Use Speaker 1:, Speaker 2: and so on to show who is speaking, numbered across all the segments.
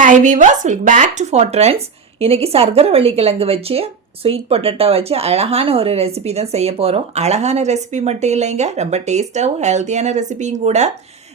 Speaker 1: Hi viewers back to for trends இன்றைக்கி சர்க்கரை வள்ளிக்கிழங்கு வச்சு ஸ்வீட் பொட்டேட்டோ வச்சு அழகான ஒரு ரெசிபி தான் செய்ய போகிறோம் அழகான ரெசிபி மட்டும் இல்லைங்க. ரொம்ப டேஸ்ட்டாகவும் ஹெல்த்தியான ரெசிபியும் கூட.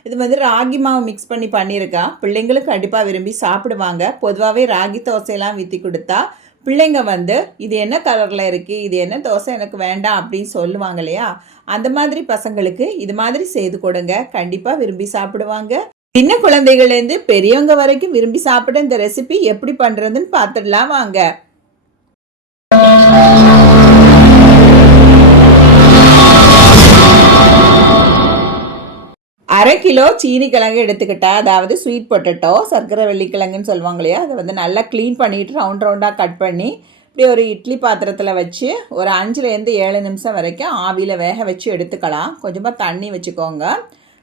Speaker 1: இது வந்து ராகி மாவு மிக்ஸ் பண்ணி பண்ணியிருக்கேன் பிள்ளைங்களும் கண்டிப்பாக விரும்பி சாப்பிடுவாங்க. பொதுவாகவே ராகி தோசையெல்லாம் விற்றி கொடுத்தா பிள்ளைங்க வந்து இது என்ன கலரில் இருக்குது இது என்ன தோசை எனக்கு வேண்டாம் அப்படின்னு சொல்லுவாங்க இல்லையா? அந்த மாதிரி பசங்களுக்கு இது மாதிரி செய்து கொடுங்க. கண்டிப்பாக விரும்பி சாப்பிடுவாங்க. சின்ன குழந்தைகள்லேருந்து பெரியவங்க வரைக்கும் விரும்பி சாப்பிட இந்த ரெசிபி எப்படி பண்ணுறதுன்னு பார்த்துடலாம் வாங்க. அரை கிலோ சீனி கிழங்கு எடுத்துக்கிட்டா அதாவது ஸ்வீட் பொட்டட்டோ சர்க்கரை வெள்ளிக்கிழங்குன்னு சொல்லுவாங்க இல்லையா? அதை வந்து நல்லா க்ளீன் பண்ணிவிட்டு ரவுண்ட் ரவுண்டாக கட் பண்ணி இப்படி ஒரு இட்லி பாத்திரத்தில் வச்சு ஒரு அஞ்சுலேருந்து ஏழு நிமிஷம் வரைக்கும் ஆவியில் வேக வச்சு எடுத்துக்கலாம். கொஞ்சமாக தண்ணி வச்சுக்கோங்க.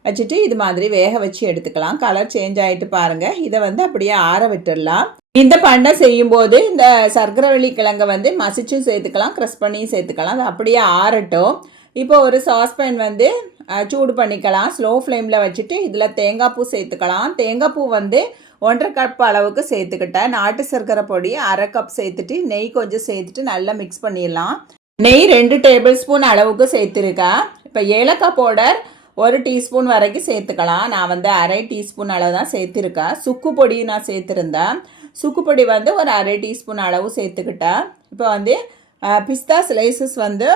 Speaker 1: வச்சுட்டு இது மாதிரி வேக வச்சு எடுத்துக்கலாம். கலர் சேஞ்ச் ஆகிட்டு பாருங்கள் இதை வந்து அப்படியே ஆற விட்டுடலாம். இந்த பண்ணை செய்யும்போது இந்த சர்க்கரை கிழங்கை வந்து மசிச்சும் சேர்த்துக்கலாம் க்ரஸ் பண்ணியும் சேர்த்துக்கலாம். அது அப்படியே ஆறட்டும். இப்போ ஒரு சாஸ்பேன் வந்து சூடு பண்ணிக்கலாம். ஸ்லோ ஃப்ளேமில் வச்சுட்டு இதில் தேங்காய் பூ சேர்த்துக்கலாம். தேங்காய் பூ வந்து ஒன்றரை கப் அளவுக்கு சேர்த்துக்கிட்டேன். நாட்டு சர்க்கரை பொடி அரை கப் சேர்த்துட்டு நெய் கொஞ்சம் சேர்த்துட்டு நல்லா மிக்ஸ் பண்ணிடலாம். நெய் ரெண்டு டேபிள் ஸ்பூன் அளவுக்கு சேர்த்துருக்கேன். இப்போ ஏலக்காய் பவுடர் ஒரு டீஸ்பூன் வரைக்கும் சேர்த்துக்கலாம். நான் வந்து அரை டீஸ்பூன் அளவு தான் சேர்த்துருக்கேன். சுக்கு பொடியும் நான் சேர்த்துருந்தேன். சுக்கு பொடி வந்து ஒரு அரை டீஸ்பூன் அளவு சேர்த்துக்கிட்டேன். இப்போ வந்து பிஸ்தா ஸ்லைசஸ் வந்து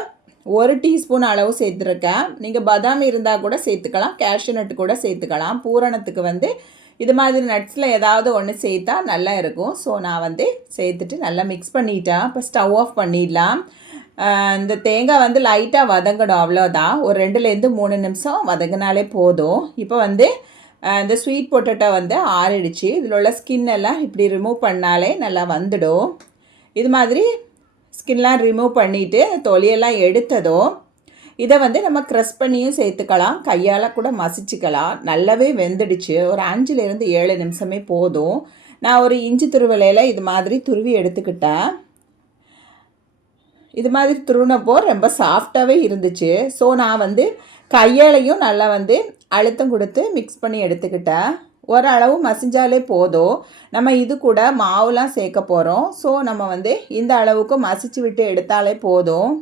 Speaker 1: ஒரு டீஸ்பூன் அளவு சேர்த்துருக்கேன். நீங்கள் பதாம் இருந்தால் கூட சேர்த்துக்கலாம். கேஷ்யூ நட்டு கூட சேர்த்துக்கலாம். பூரணத்துக்கு வந்து இது மாதிரி நட்ஸில் ஏதாவது ஒன்று சேர்த்தா நல்லா இருக்கும். ஸோ நான் வந்து சேர்த்துட்டு நல்லா மிக்ஸ் பண்ணிட்டேன். இப்போ ஸ்டவ் ஆஃப் பண்ணிடலாம். இந்த தேங்காய் வந்து லைட்டாக வதங்கணும் அவ்வளோதான் ஒரு ரெண்டுலேருந்து மூணு நிமிஷம் வதங்கினாலே போதும். இப்போ வந்து இந்த ஸ்வீட் பொட்டேட்டோ வந்து ஆறிடுச்சு. இதில் உள்ள ஸ்கின் எல்லாம் இப்படி ரிமூவ் பண்ணாலே நல்லா வந்துடும். இது மாதிரி ஸ்கின்லாம் ரிமூவ் பண்ணிவிட்டு தொலியெல்லாம் எடுத்ததும் இதை வந்து நம்ம க்ரஷ் பண்ணியும் சேர்த்துக்கலாம். கையால் கூட மசிச்சுக்கலாம். நல்லாவே வெந்துடுச்சு. ஒரு அஞ்சுலேருந்து ஏழு நிமிஷமே போதும். நான் ஒரு இஞ்சி துருவலையில் இது மாதிரி துருவி எடுத்துக்கிட்டேன். இது மாதிரி துருவினப்போ ரொம்ப சாஃப்டாகவே இருந்துச்சு. ஸோ நான் வந்து கையாலையும் நல்லா வந்து அழுத்தம் கொடுத்து மிக்ஸ் பண்ணி எடுத்துக்கிட்டேன். ஓரளவு மசிஞ்சாலே போதும். நம்ம இது கூட மாவுலாம் சேர்க்க போகிறோம் ஸோ நம்ம வந்து இந்த அளவுக்கு மசிச்சு விட்டு எடுத்தாலே போதும்.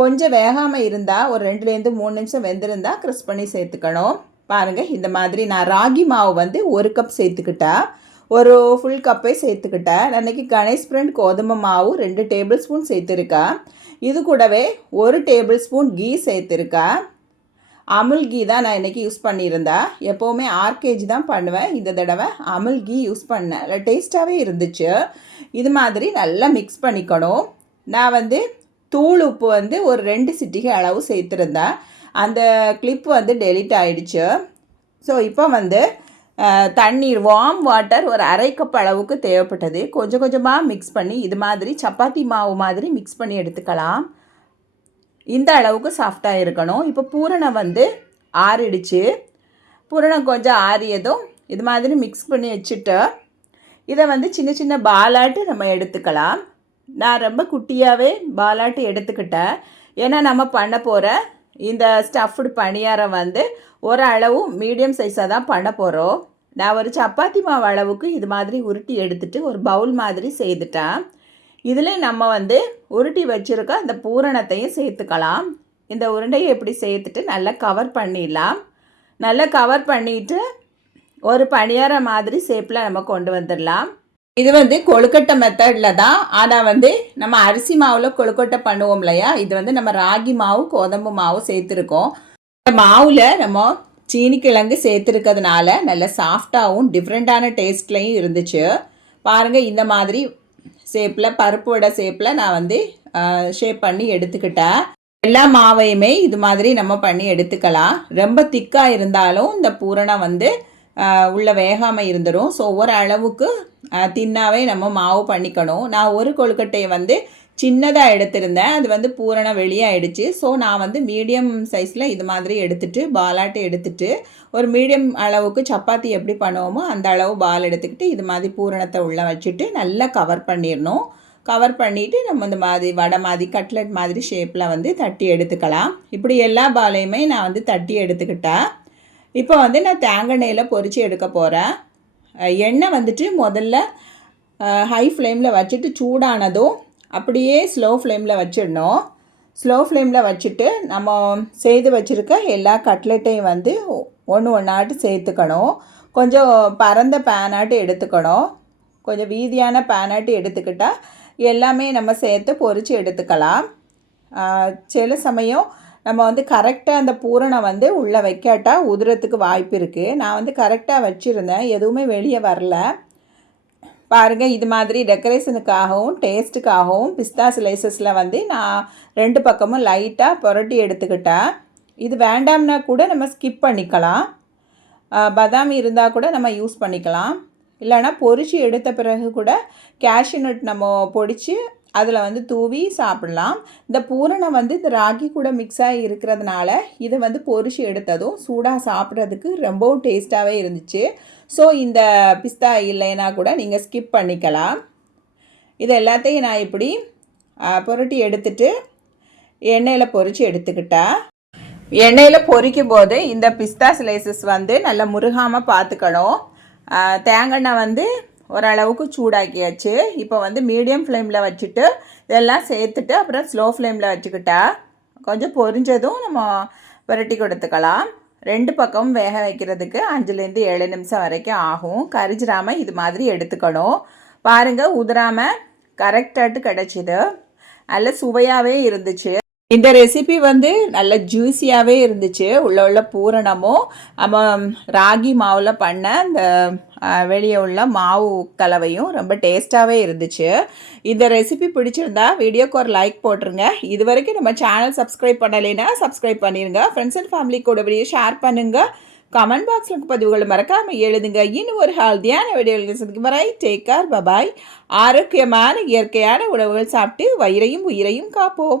Speaker 1: கொஞ்சம் வேகாமல் இருந்தால் ஒரு ரெண்டுலேருந்து மூணு நிமிஷம் வெந்திருந்தால் க்ரிஸ் பண்ணி சேர்த்துக்கணும். பாருங்கள் இந்த மாதிரி நான் ராகி மாவு வந்து ஒரு கப் சேர்த்துக்கிட்டேன் ஒரு ஃபுல் கப்பே சேர்த்துக்கிட்டேன். அன்றைக்கி கணேஷ் ஃப்ரெண்ட் கோதுமை மாவு ரெண்டு டேபிள் ஸ்பூன் சேர்த்துருக்கேன் இது கூடவே ஒரு டேபிள் ஸ்பூன் கீ சேர்த்துருக்கேன் அமுல் கீ தான் நான் இன்றைக்கி யூஸ் பண்ணியிருந்தேன் எப்போவுமே ஆர்கேஜி தான் பண்ணுவேன். இந்த தடவை அமுல் கீ யூஸ் பண்ணேன். இல்லை டேஸ்ட்டாகவே இருந்துச்சு. இது மாதிரி நல்லா மிக்ஸ் பண்ணிக்கணும். நான் வந்து தூள் உப்பு வந்து ஒரு ரெண்டு சிட்டிகை அளவு சேர்த்துருந்தேன். அந்த கிளிப் வந்து டெலிட் ஆகிடுச்சு ஸோ இப்போ வந்து தண்ணீர் வார்ம் வாட்டர் ஒரு அரை கப் அளவுக்கு தேவைப்பட்டது. கொஞ்சம் கொஞ்சமாக மிக்ஸ் பண்ணி இது மாதிரி சப்பாத்தி மாவு மாதிரி மிக்ஸ் பண்ணி எடுத்துக்கலாம். இந்த அளவுக்கு சாஃப்டாக இருக்கணும். இப்போ பூரணம் வந்து ஆறிடுச்சு. பூரணம் கொஞ்சம் ஆறியதும் இது மாதிரி மிக்ஸ் பண்ணி வச்சுட்டு இதை வந்து சின்ன சின்ன பாலாட்டு நம்ம எடுத்துக்கலாம். நான் ரொம்ப குட்டியாகவே பாலாட்டு எடுத்துக்கிட்டேன். ஏன்னா நம்ம பண்ண போகிற இந்த ஸ்டஃப்டு பணியாரம் வந்து ஒரு அளவு மீடியம் சைஸாக தான் பண்ண போகிறோம் நான் ஒரு சப்பாத்தி மாவு அளவுக்கு இது மாதிரி உருட்டி எடுத்துகிட்டு ஒரு பவுல் மாதிரி செய்துட்டேன். இதில் நம்ம வந்து உருட்டி வச்சுருக்க அந்த பூரணத்தையும் சேர்த்துக்கலாம். இந்த உருண்டையை எப்படி சேர்த்துட்டு நல்லா கவர் பண்ணிடலாம். நல்லா கவர் பண்ணிவிட்டு ஒரு பணியார மாதிரி ஷேப்பில் நம்ம கொண்டு வந்துடலாம். இது வந்து கொழுக்கட்டை மெத்தடில் தான். ஆனால் வந்து நம்ம அரிசி மாவில் கொழுக்கட்டை பண்ணுவோம் இல்லையா? இது வந்து நம்ம ராகி மாவு கோதம்பு மாவு சேர்த்துருக்கோம். இந்த மாவில் நம்ம சீனி கிழங்கு சேர்த்துருக்கிறதுனால நல்ல சாஃப்டாகவும் டிஃப்ரெண்ட்டான டேஸ்ட்லேயும் இருந்துச்சு. பாருங்கள் இந்த மாதிரி ஷேப்பில் பருப்பு வடை ஷேப்பில் நான் வந்து ஷேப் பண்ணி எடுத்துக்கிட்டேன். எல்லா மாவையுமே இது மாதிரி நம்ம பண்ணி எடுத்துக்கலாம். ரொம்ப திக்காக இருந்தாலும் இந்த பூரணம் வந்து உள்ள வேகாமல் இருந்துடும் ஸோ ஒவ்வொரு அளவுக்கு தின்னாவே நம்ம மாவு பண்ணிக்கணும். நான் ஒரு கொழுக்கட்டையை வந்து சின்னதாக எடுத்திருந்தேன். அது வந்து பூரணம் வெளியாகிடுச்சு ஸோ நான் வந்து மீடியம் சைஸில் இது மாதிரி எடுத்துகிட்டு பாலாட்டை எடுத்துகிட்டு ஒரு மீடியம் அளவுக்கு சப்பாத்தி எப்படி பண்ணுவோமோ அந்த அளவு பால் எடுத்துக்கிட்டு இது மாதிரி பூரணத்தை உள்ளே வச்சுட்டு நல்லா கவர் பண்ணிடணும். கவர் பண்ணிவிட்டு நம்ம இந்த மாதிரி வடை மாதிரி கட்லெட் மாதிரி ஷேப்பில் வந்து தட்டி எடுத்துக்கலாம். இப்படி எல்லா பாலையுமே நான் வந்து தட்டி எடுத்துக்கிட்டேன். இப்போ வந்து நான் தேங்காய் எண்ணெயில் பொறிச்சு எடுக்க போகிறேன் எண்ணெய் வந்துட்டு முதல்ல ஹை ஃப்ளேமில் வச்சுட்டு சூடானதும் அப்படியே ஸ்லோ ஃப்ளேமில் வச்சிடணும். ஸ்லோ ஃப்ளேமில் வச்சுட்டு நம்ம செய்து வச்சுருக்க எல்லா கட்லெட்டையும் வந்து ஒன்று ஒன்றாட்டு சேர்த்துக்கணும். கொஞ்சம் பரந்த பேனாட்டு எடுத்துக்கணும். கொஞ்சம் வீதியான பேனாட்டு எடுத்துக்கிட்டால் எல்லாமே நம்ம சேர்த்து பொறிச்சு எடுத்துக்கலாம். சில சமயம் நம்ம வந்து கரெக்டாக அந்த பூரணை வந்து உள்ளே வைக்காட்டா உதிரத்துக்கு வாய்ப்பு இருக்குது நான் வந்து கரெக்டாக வச்சுருந்தேன். எதுவுமே வெளியே வரல. பாருங்கள் இது மாதிரி டெக்கரேஷனுக்காகவும் டேஸ்ட்டுக்காகவும் பிஸ்தா ஸ்லைசஸில் வந்து நான் ரெண்டு பக்கமும் லைட்டாக புரட்டி எடுத்துக்கிட்டேன். இது வேண்டாம்னா கூட நம்ம ஸ்கிப் பண்ணிக்கலாம். பதாமி இருந்தால் கூட நம்ம யூஸ் பண்ணிக்கலாம். இல்லைன்னா பொறிச்சு எடுத்த பிறகு கூட கேஷ்யூ நட் நம்ம பொடிச்சு அதில் வந்து தூவி சாப்பிடலாம். இந்த பூரணம் வந்து இந்த ராகி கூட மிக்ஸ் ஆகி இருக்கிறதுனால இதை வந்து பொரிச்சு எடுத்ததும் சூடாக சாப்பிட்றதுக்கு ரொம்பவும் டேஸ்ட்டாகவே இருந்துச்சு. ஸோ இந்த பிஸ்தா இல்லைன்னா கூட நீங்கள் ஸ்கிப் பண்ணிக்கலாம். இது எல்லாத்தையும் நான் இப்படி புரட்டி எடுத்துட்டு எண்ணெயில் பொரித்து எடுத்துக்கிட்டேன் எண்ணெயில் பொரிக்கும் போது இந்த பிஸ்தா ஸ்லைசஸ் வந்து நல்லா முருகாமல் பார்த்துக்கணும். தேங்காய் வந்து ஓரளவுக்கு சூடாக்கியாச்சு. இப்போ வந்து மீடியம் ஃப்ளேமில் வச்சுட்டு இதெல்லாம் சேர்த்துட்டு அப்புறம் ஸ்லோ ஃப்ளேமில் வச்சுக்கிட்டா கொஞ்சம் பொரிஞ்சதும் நம்ம புரட்டி கொடுத்துக்கலாம். ரெண்டு பக்கமும் வேக வைக்கிறதுக்கு அஞ்சுலேருந்து ஏழு நிமிஷம் வரைக்கும் ஆகும். கரிஞ்சிராமல் இது மாதிரி எடுத்துக்கணும். பாருங்கள் உதிராமல் கரெக்டாட்டு கிடச்சிது. நல்ல சுவையாகவே இருந்துச்சு. இந்த ரெசிபி வந்து நல்ல ஜூஸியாகவே இருந்துச்சு. உள்ள உள்ள பூரணமும் நம்ம ராகி மாவில் பண்ண அந்த வெளியே உள்ள மாவு கலவையும் ரொம்ப டேஸ்ட்டாகவே இருந்துச்சு. இந்த ரெசிபி பிடிச்சிருந்தா வீடியோக்கு ஒரு லைக் போட்டுருங்க. இது வரைக்கும் நம்ம சேனல் சப்ஸ்கிரைப் பண்ணலைன்னா சப்ஸ்கிரைப் பண்ணிடுங்க ஃப்ரெண்ட்ஸ் அண்ட் ஃபேமிலி கூட வீடியோ ஷேர் பண்ணுங்கள் கமெண்ட் பாக்ஸில் பதிவுகள் மறக்காமல் எழுதுங்க. இன்னும் ஒரு ஹெல்த்தியான வீடியோவில் சந்திக்கும் வரை டேக் கேர் பபாய் ஆரோக்கியமான இயற்கையான உணவுகள் சாப்பிட்டு வயிறையும் உயிரையும் காப்போம்.